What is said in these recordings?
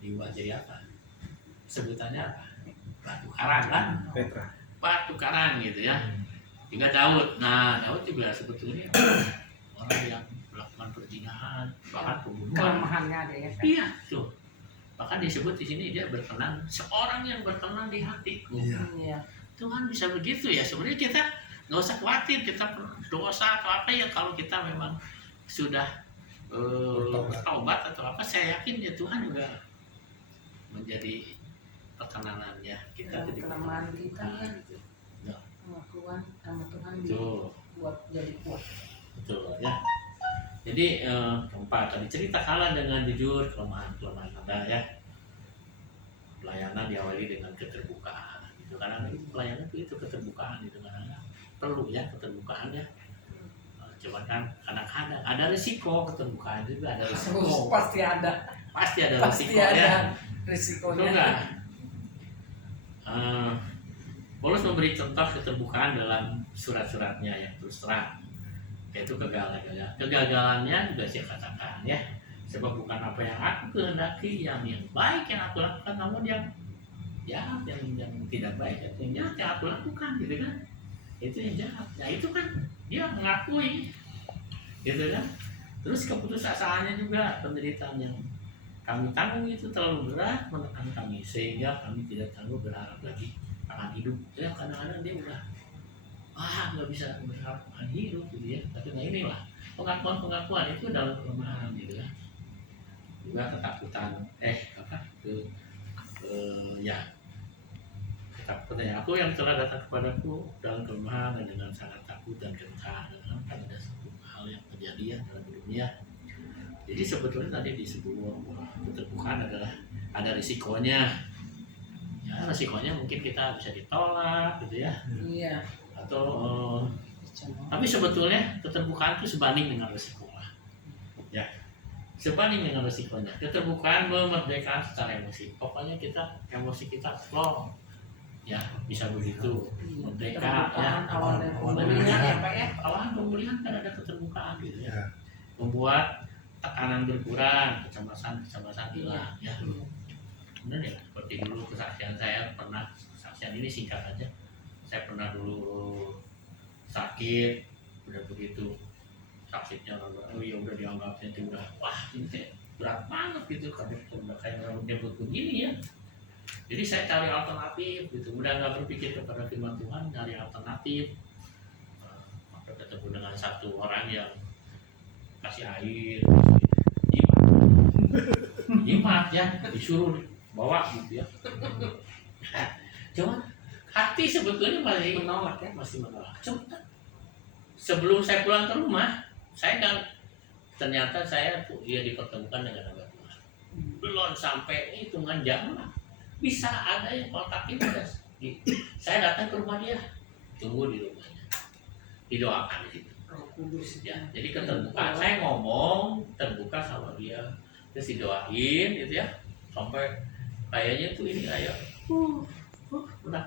diubah jadi apa? Sebutannya apa? Batu karang kan? Petra. Batu karang gitu ya. Juga Daud. Nah, Daud juga sebetulnya orang yang melakukan perzinahan, bahkan pembunuhan. Kelemahannya ada ya. Iya, tuh. Bahkan disebut di sini dia berkenan, seorang yang berkenan di hatiku. Iya. Tuhan bisa begitu ya. Sebenarnya kita nggak usah khawatir kita dosa atau apa ya, kalau kita memang sudah bertaubat atau apa, saya yakin ya Tuhan juga menjadi perkenanannya kita. Dalam kelemahan kita ya. Gitu. Pengakuan sama Tuhan buat jadi kuat. Betul ya. Jadi keempat tadi, cerita kalah dengan jujur kelemahan Anda ya. Pelayanan diawali dengan keterbukaan. Gitu. Karena pelayanan itu keterbukaan itu karena perlu ya keterbukaan ya. Cuman kan kadang-kadang ada risiko keterbukaan juga, ada risiko. Pasti ada. Pasti ada risiko Pasti ada ya. risikonya. Paulus memberi contoh keterbukaan dalam surat-suratnya yang terus terang, yaitu kegagalannya juga saya katakan ya, sebab bukan apa yang aku kehendaki yang baik yang aku lakukan, namun yang jahat yang tidak baik yang jahat yang aku lakukan gitu kan, itu yang jahat. Nah itu kan dia mengakui gitu kan. Terus keputusasaannya juga, penderitaan yang kami tanggung itu terlalu berat menekan kami sehingga kami tidak sanggup berharap lagi akan hidup. Ya kadang-kadang dia udah nggak bisa berharap akan hidup gitu ya. Tapi nah inilah pengakuan itu dalam kelemahan gitu ya. Juga ketakutan ketakutan ya. Aku yang telah datang kepadaku dalam kelemahan dan dengan sangat takut dan gentar. Kan ada satu hal yang terjadi ya dalam hidupnya. Jadi sebetulnya tadi di sebuah keterbukaan adalah ada risikonya. Ya, risikonya mungkin kita bisa ditolak gitu ya. Iya. Atau tapi sebetulnya keterbukaan itu sebanding dengan risiko lah. Ya. Sebanding dengan risikonya. Keterbukaan memerdekakan secara emosi. Pokoknya emosi kita flow. Ya, bisa begitu. Merdeka ya. Awal dari pemulihan ya Pak ya. Awal pemulihan kan ada keterbukaan gitu ya. Membuat tekanan berkurang, kecemasan hilang ya. Benar ya, seperti dulu kesaksian saya pernah, kesaksian ini singkat aja. Saya pernah dulu sakit, udah begitu sakitnya udah dianggapnya itu udah ini berat banget gitu, karena udah kayak nyebut begini ya. Jadi saya cari alternatif gitu, udah nggak berpikir kepada firman Tuhan, cari alternatif. Maka ketemu dengan satu orang yang kasih air, jimat ya, disuruh bawa gitu ya. Cuma hati sebetulnya masih menolak ya, Cuma sebelum saya pulang ke rumah, ternyata saya dipertemukan dengan hamba Tuhan. Belum sampai hitungan jam lah, bisa ada yang kontakin udah. Saya datang ke rumah dia, tunggu di rumahnya, didoakan di situ. Kudus Ya, jadi keterbukaan, saya ngomong terbuka sama dia, terus didoain gitu ya, sampai kayaknya tuh ini kayak udah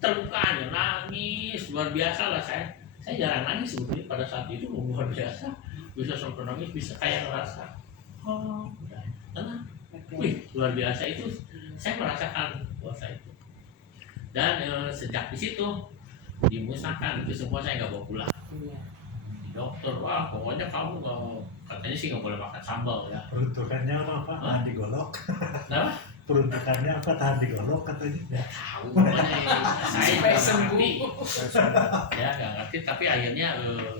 terbukaan, nangis luar biasa lah. Saya jarang nangis sebetulnya pada saat itu, luar biasa, bisa sampai nangis, bisa kayak ngerasa udah tenang, luar biasa itu. Saya merasakan puasa itu, dan sejak di situ dimusnahkan itu semua, saya nggak bawa pulang. Dokter, wah pokoknya kamu katanya sih nggak boleh makan sambal ya. Peruntukannya apa? Tahan digolok. Kenapa? Peruntukannya apa? Tahan digolok katanya. Ya tahu, pokoknya saya nggak ngerti. Ya nggak ngerti, tapi akhirnya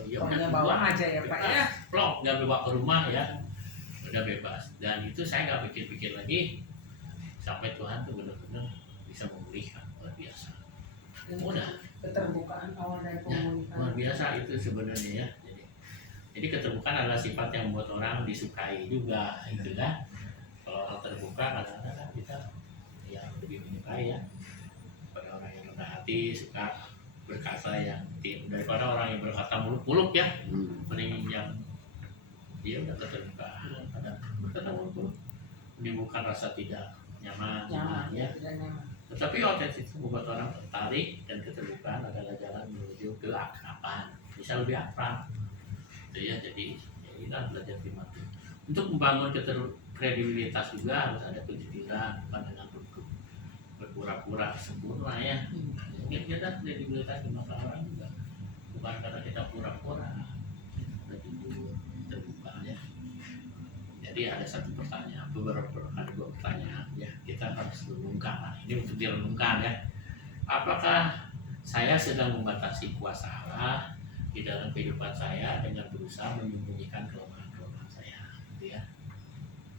ya udah bawa aja ya Pak ya. Plok, nggak bawa ke rumah ya, udah bebas. Dan itu saya nggak pikir-pikir lagi sampai Tuhan tuh benar-benar bisa memulihkan, luar biasa. Udah. Keterbukaan awal dari pemulihan. Luar biasa itu sebenarnya ya. Jadi keterbukaan adalah sifat yang membuat orang disukai juga, gitu kan. Kalau orang terbuka, kadang-kadang kita yang lebih menyukai ya. Pada orang yang rendah hati, suka berkata yang daripada orang yang berkata muluk-muluk ya. Mending yang dia udah keterbukaan, kadang berkata muluk-muluk menimbulkan rasa tidak nyaman ya. Tidak nyaman. Tetapi otentik membuat orang tertarik, dan keterbukaan adalah jalan menuju ke keakraban, bisa lebih akrab. Itu ya, jadi inilah belajar firman Tuhan. Untuk membangun kredibilitas juga harus ada kejujuran, bukan dengan berpura-pura sempurna ya. Mungkin kita kredibilitas di mata orang juga bukan karena kita pura-pura, kita jujur, terbuka ya. Jadi ada satu pertanyaan, ada dua pertanyaan ya, kita harus renungkan lah. Ini untuk direnungkan ya. Apakah saya sedang membatasi kuasa Allah di dalam kehidupan saya dengan berusaha menyembunyikan kelemahan-kelemahan saya, gitu ya.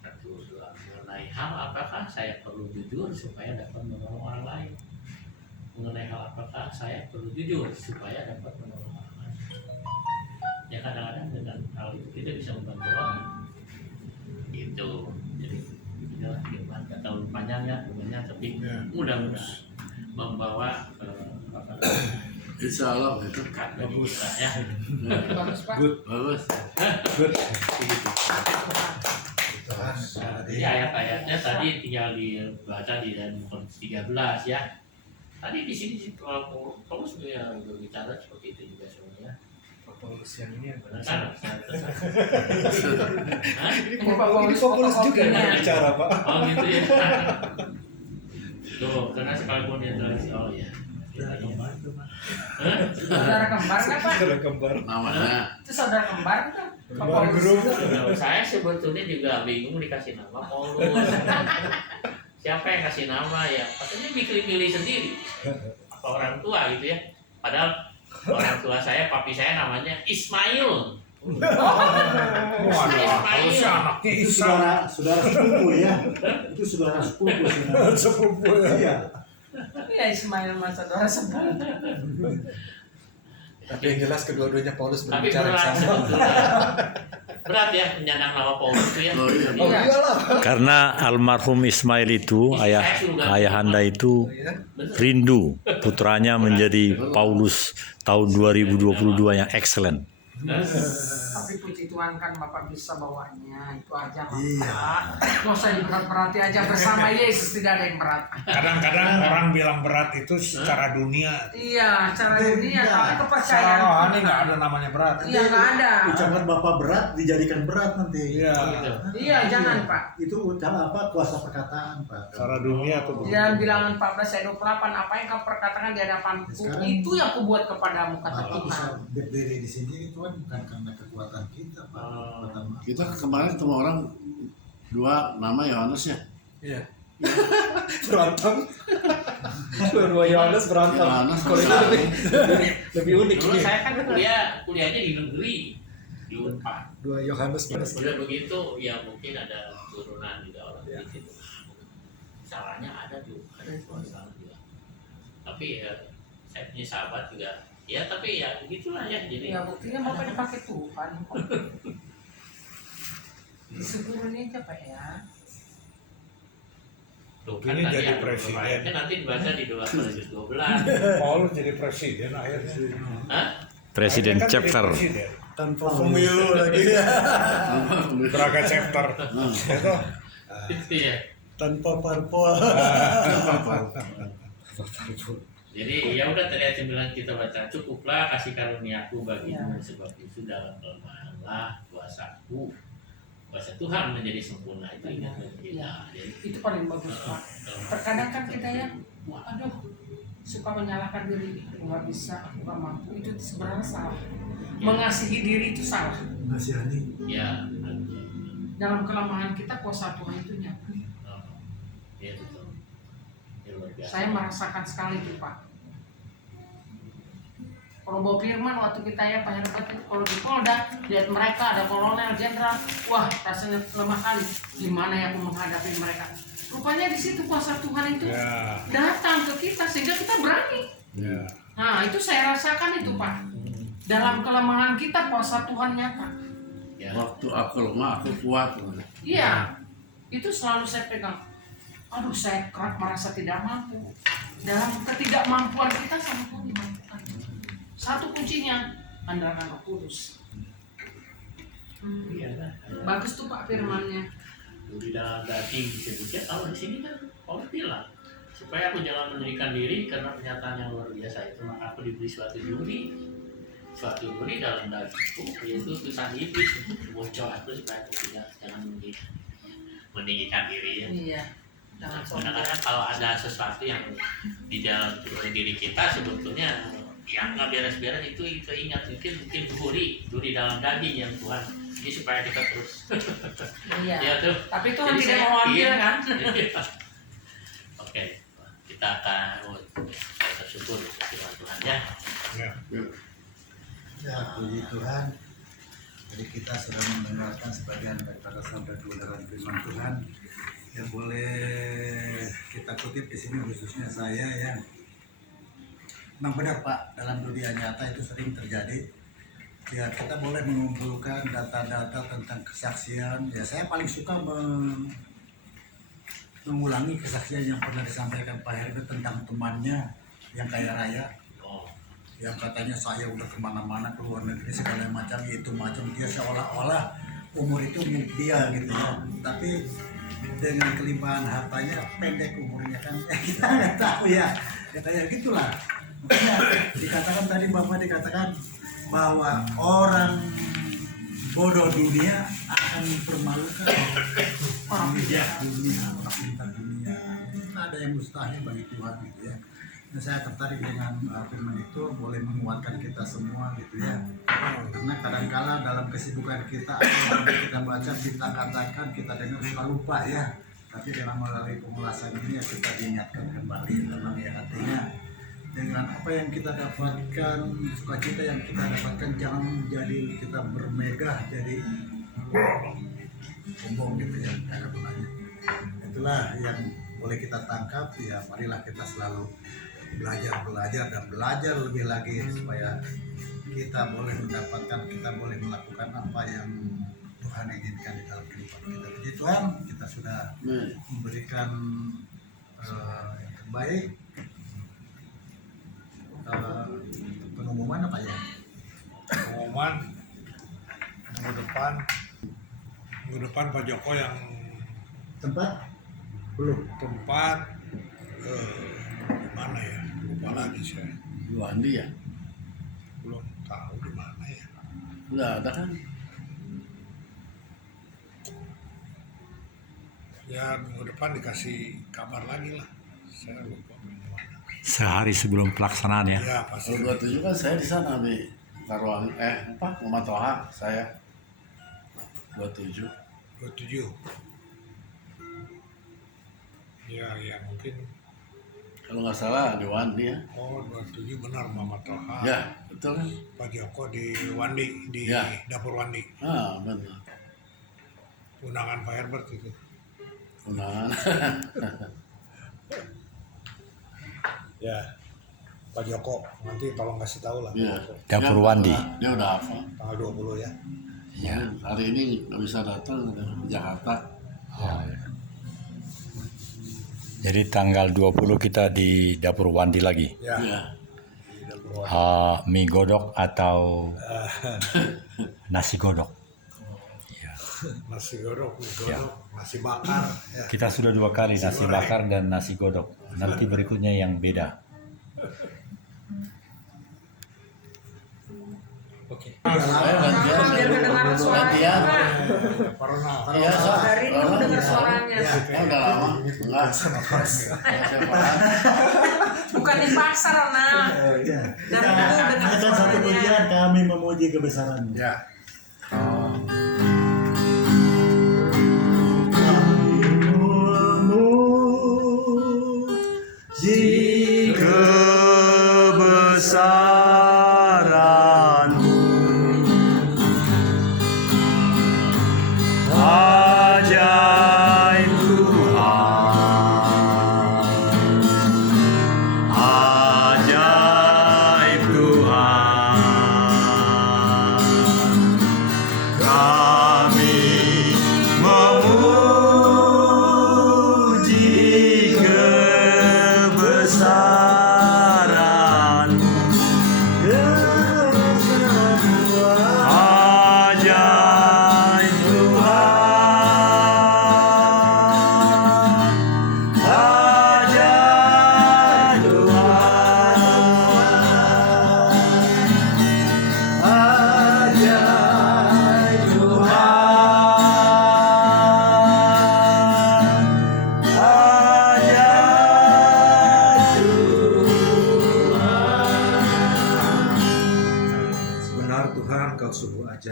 Satu, dua, mengenai hal apakah saya perlu jujur supaya dapat menolong orang lain? Mengenai hal apakah saya perlu jujur supaya dapat menolong orang lain? Ya kadang-kadang dengan hal itu kita bisa membantu orang. Gitu. Jadi inilah firman, gak terlalu panjang ya sebenarnya, tapi mudah-mudahan membawa apa namanya, Insya Allah itu berkat bagi kita ya. Bagus Pak. bagus. Jadi ayat-ayatnya tadi tinggal dibaca di dalam Korintus 13 ya. Tadi di sini Paulus ya berbicara seperti itu juga sebenarnya. Paulus yang ini yang Benar kan? Hah? ini Paulus juga yang bicara Pak. Oh gitu ya. Tuh, karena sekalipun dia tradisi, oh ya. Saudara kembar itu Pak. Hah? Saudara kembar nggak Pak? Saudara kembar. Namanya Itu saudara kembar kan? Pak Kembar Paulus grup. itu. Nah, saya sebetulnya juga bingung dikasih nama Paulus. Siapa yang kasih nama ya? Maksudnya pilih-pilih sendiri. Apa orang tua gitu ya? Padahal orang tua saya, papi saya namanya Ismail. Harusnya anaknya Itu Isa. saudara sepupu ya. Itu saudara sepupu sih. Sepupu ya. Iya. Iya Ismail mas saudara sepupu. Tapi yang jelas kedua-duanya Paulus Tapi berbicara yang berat sama. sebetulnya. Berat ya menyandang nama Paulus itu ya. oh iya. Oh iyalah. Karena almarhum Ismail itu ayahanda itu rindu putranya menjadi Paulus tahun 2022 yang excellent. Tapi puji Tuhan kan Bapak bisa bawanya itu aja Bapak. Iya. Nggak usah diberat-berati aja bersama Yesus, tidak ada yang berat. Kadang-kadang orang bilang berat itu secara dunia. Iya, cara dunia, tapi Secara kepercayaan. rohani nggak ada namanya berat. Iya nggak ada. Ucapan Bapak berat dijadikan berat nanti. Iya. Gitu. Iya jangan Pak. Itu ucapan apa kuasa perkataan Pak. Secara dunia tuh. Dan bilangan 14 ayat 28, apa yang kau perkatakan di hadapanku, Sekarang- itu yang kubuat kepadamu, kata Bapak bisa Tuhan. berdiri di sini itu kan bukan karena kekuatan kita Pak. Kekuatan Bapak. Kita kemarin ketemu orang dua nama Yohanes ya. Iya. Berantem. Dua Yohanes berantem. Yohanes Kalau itu lebih unik. Dulu saya kan kuliahnya di negeri di Unpad. Dua Yohanes Udah begitu ya mungkin ada turunan juga orang di situ. Salahnya ada juga, ada salah juga. Tapi ya saya punya sahabat juga. Ya tapi ya begitulah ya jadi. Ya buktinya Bapak dipakai Tuhan. Disyukurin aja Pak ya. Tuh, Ini tadi jadi ada presiden. beberapa ayatnya nanti dibaca di 2 Korintus 12. Paulus jadi presiden akhirnya. Hah? Presiden Akhirnya kan jadi chapter. presiden. Tanpa pemilu lagi. Braga chapter. Itu Itu ya. Tanpa parpol. Jadi ya udah tadi ayat 9 kita baca, cukuplah kasih karuniaku bagimu sebab itu dalam kelemahanlah kuasaku. Kuasa Tuhan menjadi sempurna itu ingat kita. Jadi Itu paling bagus Pak. Terkadang kan kita ya, aduh, suka menyalahkan diri, aku nggak bisa, aku nggak mampu, itu sebenarnya salah. Mengasihi diri itu salah. Nasihani. ya, Dalam kelemahan kita kuasa Tuhan itu nyata. ya betul. Ya, luar biasa. Saya merasakan sekali itu Pak. Kalau bawa firman waktu kita ya Pak Herbert, kalau di Polda lihat mereka ada kolonel, jenderal, wah rasanya lemah kali. Gimana ya aku menghadapi mereka? Rupanya di situ kuasa Tuhan itu ya. datang ke kita sehingga kita berani. Ya. Nah itu saya rasakan itu Pak. Dalam kelemahan kita kuasa Tuhan nyata. Ya. Waktu aku lemah aku kuat. Iya, itu selalu saya pegang. Aduh saya kerap merasa tidak mampu. Dalam ketidakmampuan kita sama Tuhan dimampukan. Satu kuncinya andalkan Roh Kudus. Iya kan? Bagus tuh Pak firmannya. Di dalam daging disebutnya, kalau di sini kan Paulus bilang supaya aku jangan mendirikan diri karena pernyataan yang luar biasa itu, maka aku diberi suatu duri dalam dagingku, yaitu tulisan iblis untuk bocor aku supaya aku tidak jangan mendirikan. meninggikan diri ya. Iya. Jangan sombong. Kadang-kadang kalau ada sesuatu yang di dalam diri kita sebetulnya yang nggak beres-beres itu ingat mungkin duri dalam daging yang Tuhan ini supaya kita terus Iya. ya tuh. Tapi Tuhan Jadi tidak saya mau ambil yakin. kan? Oke, kita akan bersyukur kepada Tuhan ya. Ya. Ya, puji Tuhan. Jadi kita sudah mendengarkan sebagian daripada sabda dalam firman Tuhan yang boleh kita kutip di sini khususnya saya ya. Memang benar Pak, dalam dunia nyata itu sering terjadi. Ya kita boleh mengumpulkan data-data tentang kesaksian. Ya saya paling suka mengulangi kesaksian yang pernah disampaikan Pak Herbert tentang temannya yang kaya raya. Oh, Yang katanya saya udah kemana-mana ke luar negeri segala macam itu macam dia seolah-olah umur itu milik dia gitu ya. Tapi dengan kelimpahan hartanya pendek umurnya kan kita nggak tahu ya. Ya kayak gitulah. Makanya dikatakan tadi Bapak dikatakan bahwa orang bodoh dunia akan dipermalukan orang bijak dunia, orang pintar dunia. Tidak ada yang mustahil bagi Tuhan gitu ya. Nah, saya tertarik dengan firman itu boleh menguatkan kita semua gitu ya. Karena kadang-kala dalam kesibukan kita apa yang kita baca, kita katakan, kita dengar suka lupa ya. Tapi dengan melalui pengulasan ini ya kita diingatkan kembali memang ya artinya dengan apa yang kita dapatkan, sukacita yang kita dapatkan jangan jadi kita bermegah jadi sombong gitu ya cara gunanya. Itulah yang boleh kita tangkap ya, marilah kita selalu belajar dan belajar lebih lagi supaya kita boleh mendapatkan, kita boleh melakukan apa yang Tuhan inginkan di dalam kehidupan kita. Puji Tuhan, kita sudah memberikan yang terbaik. Pengumuman apa ya? Pengumuman minggu depan Pak Joko yang Tempat? Belum. tempat di mana ya? Lupa lagi saya. Luandi ya? Belum tahu di mana ya. Udah ada kan? Ya minggu depan dikasih kabar lagi lah. Saya lupa di mana. Sehari sebelum pelaksanaan ya. Ya pasti. Kalau 27 kan saya di sana di Karwang, Muhammad Toha saya 27. 27. Ya mungkin. Kalau nggak salah di Wandi ya. Oh 27 benar Muhammad Toha. Ya, betul kan? Pak Joko di Wandi, di Ya. dapur Wandi. Ah, benar. Undangan Pak Herbert itu. Undangan. Ya. Pak Joko nanti tolong kasih tahu lah. Iya. Dapur Dia Wandi. Dia udah hafal. Tanggal 20 ya. Ya. Hari ini nggak bisa datang ke Jakarta. Jadi tanggal 20 kita di Dapur Wandi lagi. Ya. Iya. Di dapur Wandi. Mie godok atau nasi godok. Nasi godok, nasi bakar. Ya. Kita sudah 2 kali nasi bakar dan nasi godok. Nanti berikutnya yang beda. Saya gantian. Biar kedengaran suaranya. Gantian. Pak Ronald. Iya, so. Dari dulu dengar suaranya. Ya, udah lama. Enggak. Siapa? Bukan di pasar, nah. Ya. Dari dulu dengar Ada satu suaranya. pujian kami memuji kebesaran. Ya. Kebesaranmu ajaib Tuhan, ajaib Tuhan,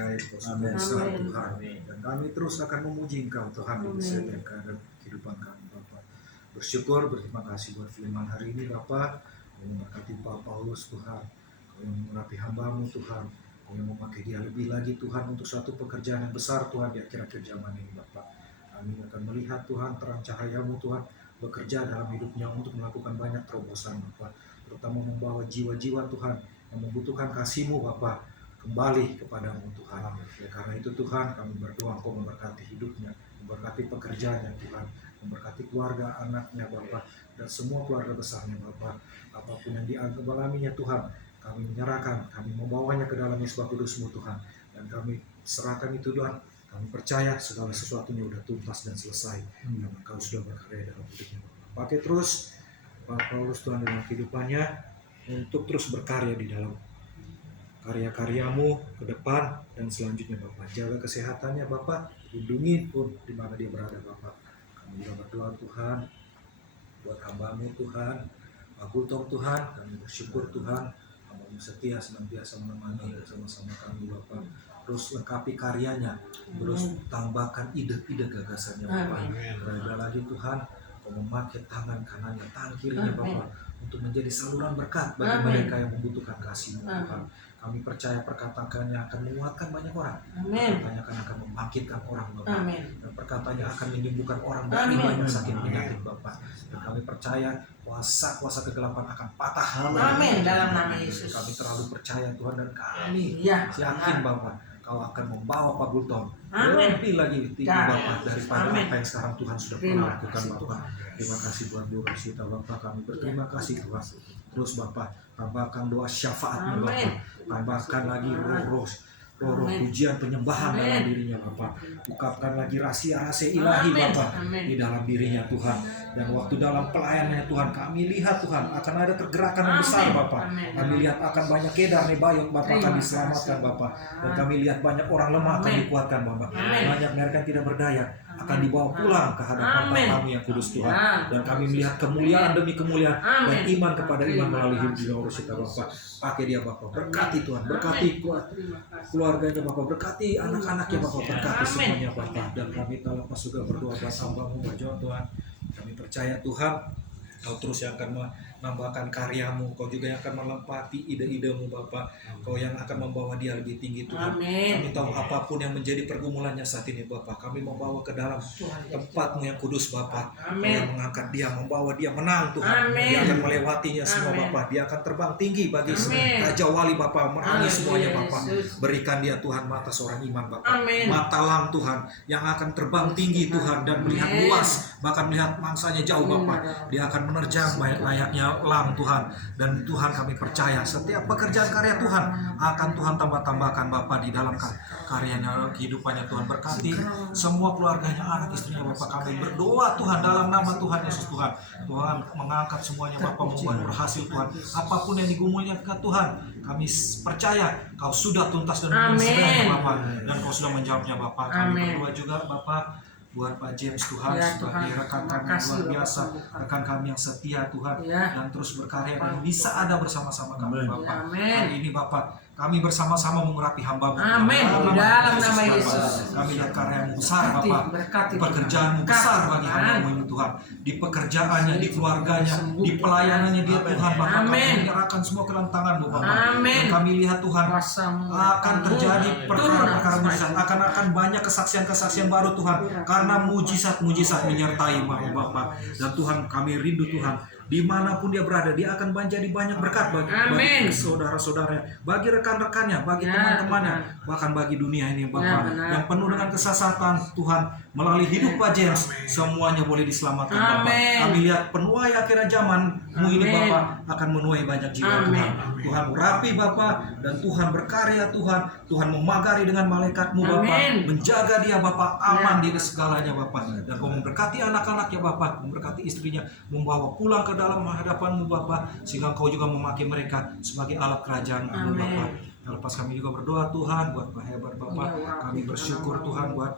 baik, Kau sudah besar Tuhan. Dan kami terus akan memuji Engkau Tuhan di setiap keadaan kehidupan kami Bapa. Bersyukur, berterima kasih buat firman hari ini Bapa. Kau memberkati Pak Paulus Tuhan. Kau yang mengurapi hamba-Mu Tuhan. Kau yang memakai dia lebih lagi Tuhan untuk suatu pekerjaan yang besar Tuhan di akhir-akhir zaman ini Bapa. Kami akan melihat Tuhan terang cahaya-Mu Tuhan bekerja dalam hidupnya untuk melakukan banyak terobosan Bapa, terutama membawa jiwa-jiwa Tuhan yang membutuhkan kasih-Mu Bapa kembali kepadamu Tuhan. Ya, karena itu Tuhan kami berdoa Engkau memberkati hidupnya, memberkati pekerjaannya Tuhan, memberkati keluarga anaknya Bapa dan semua keluarga besarnya Bapa. Apapun yang dialaminya Tuhan, kami menyerahkan, kami membawanya ke dalam Mezbah Kudus-Mu Tuhan, dan kami serahkan itu Tuhan. Kami percaya segala sesuatunya sudah tuntas dan selesai. Karena Engkau sudah berkarya dalam hidupnya. Pakai terus Pak Paulus Tuhan dalam kehidupannya untuk terus berkarya di dalam karya-karya-Mu ke depan dan selanjutnya Bapak. Jaga kesehatannya Bapak, lindungi pun di mana dia berada Bapak. Kami juga berdoa Tuhan buat hamba-Mu Tuhan, Pak Gultom Tuhan, kami bersyukur Tuhan, hamba-Mu setia senantiasa menemani bersama-sama kami Bapak. Terus lengkapi karyanya, terus tambahkan ide-ide gagasannya Bapak. Berada lagi Tuhan, Kau memakai tangan kanannya, tangan kirinya Bapak, untuk menjadi saluran berkat bagi mereka yang membutuhkan kasih-Mu Tuhan. Kami percaya perkataannya akan menguatkan banyak orang. Perkataannya akan membangkitkan orang Bapak. Dan perkataannya akan menyembuhkan orang dari banyak sakit penyakit Bapak. Dan kami percaya kuasa-kuasa kegelapan akan patah. Amin. Dalam nama Yesus. Kami terlalu percaya Tuhan dan kami Ya. yakin Bapak Kau akan membawa Pak Gultom Amin. lebih lagi tinggi Dan- Bapak daripada Amin. apa yang sekarang Tuhan sudah Terima pernah lakukan kasih, Bapak. Terima kasih buat doa kita Bapak, kami berterima kasih Tuhan. Terus Bapak tambahkan doa syafaat-Mu Amin. Bapak, tambahkan lagi roh Amin. pujian penyembahan Amin. dalam dirinya Bapak. Ungkapkan lagi rahasia-rahasia ilahi Amin. Bapak Amin. di dalam dirinya Tuhan. Dan waktu dalam pelayanannya Tuhan, kami lihat Tuhan akan ada pergerakan yang besar Amin. Bapak. Amin. Kami lihat akan banyak kedar nih bayot Bapak akan Terima diselamatkan kasih. Bapak. Dan kami lihat banyak orang lemah akan Amin. dikuatkan Bapak. Amin. Banyak mereka yang tidak berdaya akan dibawa pulang ke hadapan Amin. Kami yang kudus Tuhan. Ya. Dan kami melihat kemuliaan demi kemuliaan dan Amin. iman kepada iman Terima melalui hidup kasih. di urus kita Bapak. Pakai dia Bapak, berkati Tuhan, berkati Terima kasih. keluarganya Bapak, berkati anak-anaknya Bapak, berkati Amin. semuanya Bapak. Dan kami telah pas juga berdoa buat hamba-Mu Pak John Tuhan. Kami percaya Tuhan Kau terus yang akan menambahkan karya-Mu, Kau juga yang akan melempati ide-ide-Mu Bapak. Kau yang akan membawa dia lebih tinggi Tuhan. Amin. Kami tahu apapun yang menjadi pergumulannya saat ini Bapak, kami membawa ke dalam tempat-Mu yang kudus Bapak. Kau Amin. yang mengangkat dia, membawa dia menang Tuhan. Amin. Dia akan melewatinya semua Amin. Bapak. Dia akan terbang tinggi bagi Amin. Raja Wali Bapak, merangi Amin. semuanya Bapak. Yesus. Berikan dia Tuhan mata seorang iman Bapak. Amin. Mata lang Tuhan yang akan terbang tinggi Tuhan dan melihat Amin. luas, bahkan melihat mangsanya jauh Bapak. Dia akan menerjang layaknya lang Tuhan. Dan Tuhan kami percaya setiap pekerjaan karya Tuhan akan Tuhan tambah-tambahkan Bapak di dalam karyanya, kehidupannya Tuhan. Berkati semua keluarganya, anak istrinya Bapak. Kami berdoa Tuhan dalam nama Tuhan Yesus Tuhan. Tuhan mengangkat semuanya Bapak, membuat berhasil Tuhan. Apapun yang digumulnya ke Tuhan, kami percaya Kau sudah tuntas dan Amin. menyelesaikannya Bapak. Dan Kau sudah menjawabnya Bapak. Kami Amin. berdoa juga Bapak buat Pak James Tuhan, Ya, sebagai Tuhan. rekan Terima kami yang kasih, luar Bapak biasa, Tuhan. rekan kami yang setia Tuhan, Ya. dan terus berkarya dan bisa ada bersama-sama kami Amin. Bapak. Amin. Hari ini Bapak, kami bersama-sama mengurapi hamba-Mu. Amin. Dalam Dalam Yesus nama Bapak. Yesus. Kami lihat karya-Mu besar Berkati, Bapak. berkati, Pekerjaan-Mu Tuhan. besar Berkati, bagi Tuhan. hamba-Mu ini Tuhan. Di pekerjaannya, di keluarganya, di pelayanannya dia Tuhan Bapak. Kami Amin. menyerahkan semua ke dalam tangan-Mu Bapak. Amin. Dan kami lihat Tuhan Kuasa-Mu akan terjadi Tuhan. perkara-perkara mujizat, akan banyak kesaksian-kesaksian baru Tuhan, karena mujizat-mujizat menyertai mau Bapak. Dan Tuhan kami rindu Tuhan, dimanapun dia berada, dia akan menjadi banyak berkat bagi Amin. saudara-saudaranya, bagi rekan-rekannya, bagi Ya, teman-temannya, Tuhan. bahkan bagi dunia ini Ya, Bapak, benar. yang penuh dengan kesesatan Tuhan. Melalui hidup Pak James, semuanya boleh diselamatkan Bapak. Amin. Kami lihat penuai akhirnya zaman-Mu ini Amin. Bapak akan menuai banyak jiwa Amin. Tuhan. Tuhan urapi Bapak, dan Tuhan berkarya Tuhan. Tuhan memagari dengan malaikat-Mu Bapak, Amin. menjaga dia Bapak aman Ya. di segalanya Bapak. Dan Kau memberkati anak-anaknya Bapak, memberkati istrinya, membawa pulang ke dalam hadapan-Mu Bapak, sehingga Kau juga memakai mereka sebagai alat kerajaan-Mu Amin. Bapak. Dan lepas kami juga berdoa Tuhan buat Pak Hebat Bapak. Kami bersyukur Tuhan buat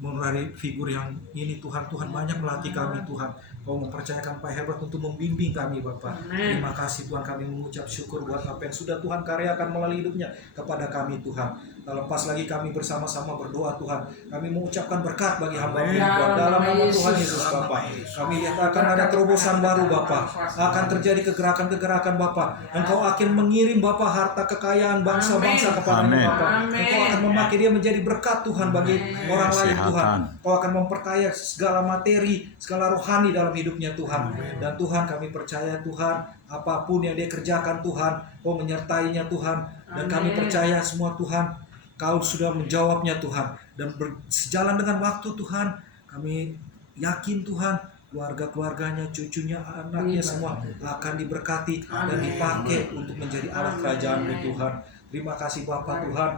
melalui figur yang ini Tuhan. Tuhan banyak melatih kami Tuhan. Kau mempercayakan Pak Hebat untuk membimbing kami Bapak. Amin. Terima kasih Tuhan, kami mengucap syukur buat apa yang sudah Tuhan karyakan melalui hidupnya kepada kami Tuhan. Tak lepas lagi kami bersama-sama berdoa Tuhan. Kami mengucapkan berkat bagi hamba Amin. Tuhan. Dalam nama Yesus. Tuhan Yesus Bapa. Kami lihat akan ada terobosan baru Bapa. Akan terjadi kegerakan-kegerakan Bapa. Engkau akan mengirim Bapa harta kekayaan bangsa-bangsa kepadanya Amin. Bapa. Engkau akan memakai dia menjadi berkat Tuhan bagi orang lain Tuhan. Kesehatan. Engkau akan memperkaya segala materi, segala rohani dalam hidupnya Tuhan. Dan Tuhan kami percaya Tuhan, apapun yang dia kerjakan Tuhan, Kau menyertainya Tuhan. Dan kami Amin. percaya semua Tuhan, Kau sudah menjawabnya Tuhan. Dan sejalan dengan waktu Tuhan, kami yakin Tuhan, keluarga-keluarganya, cucunya, anaknya semua akan diberkati dan dipakai untuk menjadi alat kerajaan Tuhan. Terima kasih Bapak Tuhan,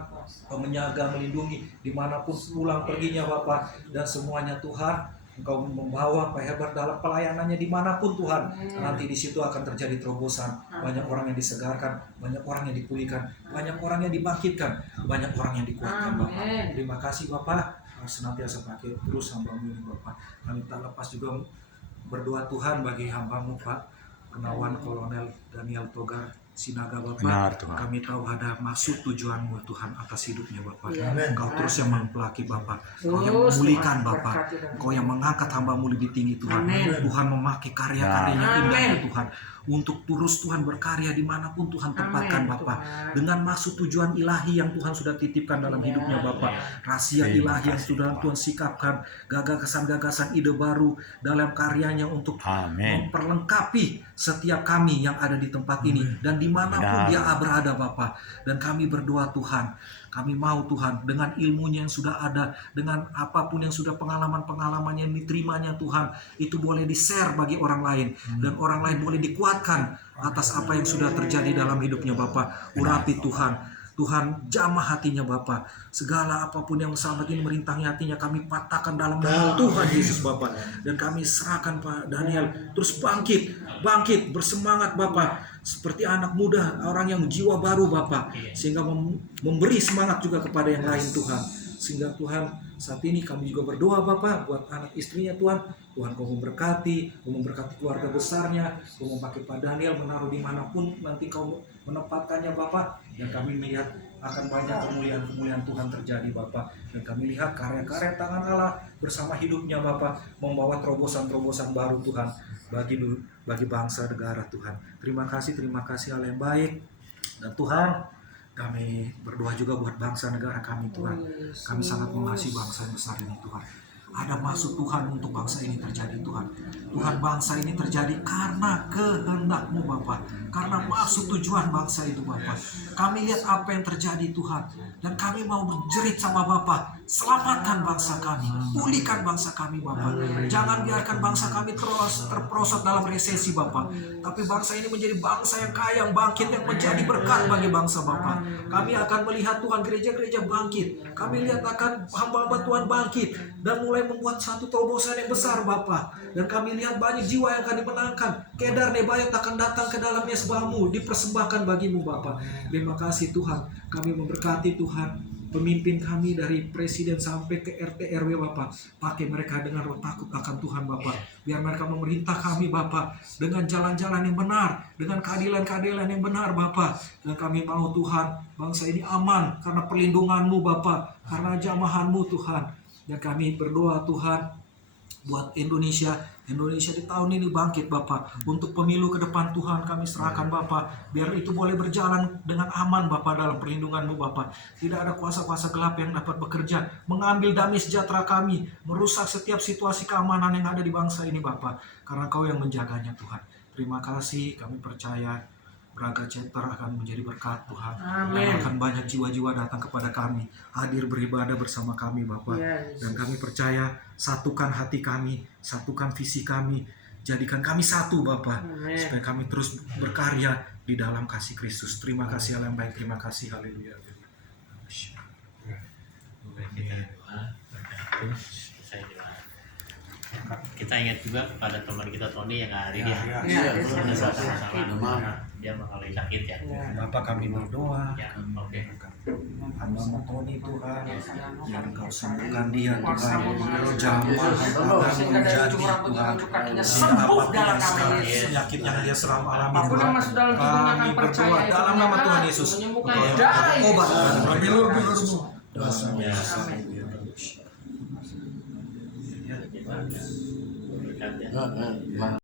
Kau menjaga, melindungi dimanapun pulang perginya Bapak, dan semuanya Tuhan. Engkau membawa Pak Hebat dalam pelayanannya dimanapun Tuhan. Nanti di situ akan terjadi terobosan. Banyak orang yang disegarkan, banyak orang yang dipulihkan, banyak orang yang dibangkitkan, banyak orang yang dikuatkan Bapak. Amin. Terima kasih Bapak, senantiasa pakai terus hamba-Mu ini Bapak. Kami tak lepas juga berdoa Tuhan bagi hamba-Mu Pak Penawan Kolonel Daniel Togar Sinaga Bapak. Benar, Tuhan. Kami tahu ada maksud tujuan-Mu Tuhan atas hidupnya Bapak. Iya. Amin. Engkau terus yang mempelaki Bapak, Kau yang Terus, memulihkan Tuhan, Bapak, berkati dan Kau yang mengangkat hamba-Mu lebih tinggi Tuhan. Amin. Tuhan memakai karya-karyanya Amin. indahnya Tuhan untuk terus Tuhan berkarya dimanapun Tuhan tempatkan Amin, Bapak, Tuhan. dengan maksud tujuan ilahi yang Tuhan sudah titipkan dalam Iya, hidupnya Bapak, rahasia ilahi yang sudah Tuhan sikapkan, gagasan-gagasan ide baru dalam karyanya untuk Amin. memperlengkapi setiap kami yang ada di tempat ini dan dimanapun Benar. dia berada Bapak. Dan kami berdoa Tuhan, kami mau Tuhan dengan ilmunya yang sudah ada, dengan apapun yang sudah pengalaman-pengalaman yang diterimanya Tuhan, itu boleh di-share bagi orang lain, dan orang lain boleh dikuatkan atas apa yang sudah terjadi dalam hidupnya Bapak. Urapi Tuhan, Tuhan jamah hatinya Bapak. Segala apapun yang sahabat ini merintangi hatinya, kami patahkan dalam nama Tuhan Yesus Bapak. Dan kami serahkan Pak Daniel terus bangkit bersemangat Bapak, seperti anak muda, orang yang jiwa baru Bapak, sehingga memberi semangat juga kepada yang lain Tuhan. Sehingga Tuhan, saat ini kami juga berdoa Bapak buat anak istrinya Tuhan. Tuhan Kau memberkati keluarga besarnya, Kau memakai Pak Daniel menaruh dimanapun nanti Kau menempatkannya Bapak. Dan kami melihat akan banyak kemuliaan-kemuliaan Tuhan terjadi Bapak. Dan kami lihat karya-karya tangan Allah bersama hidupnya Bapak, membawa terobosan-terobosan baru Tuhan bagi bangsa negara Tuhan. Terima kasih Allah yang baik. Dan Tuhan, kami berdoa juga buat bangsa negara kami Tuhan. Kami sangat mengasihi bangsa yang besar ini Tuhan. Ada maksud Tuhan untuk bangsa ini terjadi Tuhan. Tuhan, bangsa ini terjadi karena kehendak-Mu Bapak, karena maksud tujuan bangsa itu Bapak. Kami lihat apa yang terjadi Tuhan, dan kami mau berjerit sama Bapak, selamatkan bangsa kami, pulihkan bangsa kami Bapak. Jangan biarkan bangsa kami terus terperosok dalam resesi Bapak, tapi bangsa ini menjadi bangsa yang kaya, yang bangkit, yang menjadi berkat bagi bangsa Bapak. Kami akan melihat Tuhan gereja-gereja bangkit, kami lihat akan hamba-hamba Tuhan bangkit dan mulai membuat satu terobosan yang besar Bapak. Dan kami lihat banyak jiwa yang akan dimenangkan. Kedar Nebayot akan datang ke dalam mesbah-Mu, dipersembahkan bagi-Mu Bapak. Terima kasih Tuhan, kami memberkati Tuhan pemimpin kami dari presiden sampai ke RT RW Bapak. Pakai mereka dengan roh takut akan Tuhan Bapak. Biar mereka memerintah kami Bapak dengan jalan-jalan yang benar, dengan keadilan-keadilan yang benar Bapak. Dan kami mau Tuhan, bangsa ini aman karena perlindungan-Mu Bapak, karena jamahan-Mu Tuhan. Dan kami berdoa Tuhan buat Indonesia di tahun ini bangkit Bapak. Untuk pemilu ke depan Tuhan kami serahkan Bapak, biar itu boleh berjalan dengan aman Bapak dalam perlindungan-Mu Bapak. Tidak ada kuasa-kuasa gelap yang dapat bekerja mengambil damai sejahtera kami, merusak setiap situasi keamanan yang ada di bangsa ini Bapak, karena Kau yang menjaganya Tuhan. Terima kasih, kami percaya Braga Center akan menjadi berkat Tuhan. Amin. Akan banyak jiwa-jiwa datang kepada kami, hadir beribadah bersama kami Bapak. Yes. Dan kami percaya, satukan hati kami, satukan visi kami, jadikan kami satu Bapak. Amin. Supaya kami terus berkarya di dalam kasih Kristus. Terima kasih Allah yang baik, terima kasih, haleluya. Kita doa, berkati, saya doa. Kita ingat juga kepada teman kita Tony yang hari Ya, ya. ya. Iya, Ada dia masalah dia mengalami sakit ya. Bapak kami berdoa. Ya, oke. Hamba Tony Tuhan, Ya. yang Engkau sembuhkan dia Tuhan, Kuasa jamah Tuhan sehingga dari menjadi ujung rambut Tuhan. ujung kakinya Sehingga sembuh apapun dalam yang nama sekarang Yesus. penyakit yang dia selalu alami Apapun yang masuk dalam tubuhnya akan kami percaya berdoa itu dalam nama benar, Tuhan Yesus. menyembuhkan Engkau yang darah obat Yesus. Tuhan, bilur-bilurmu. Ya. Amin. Berkat ya. Nah,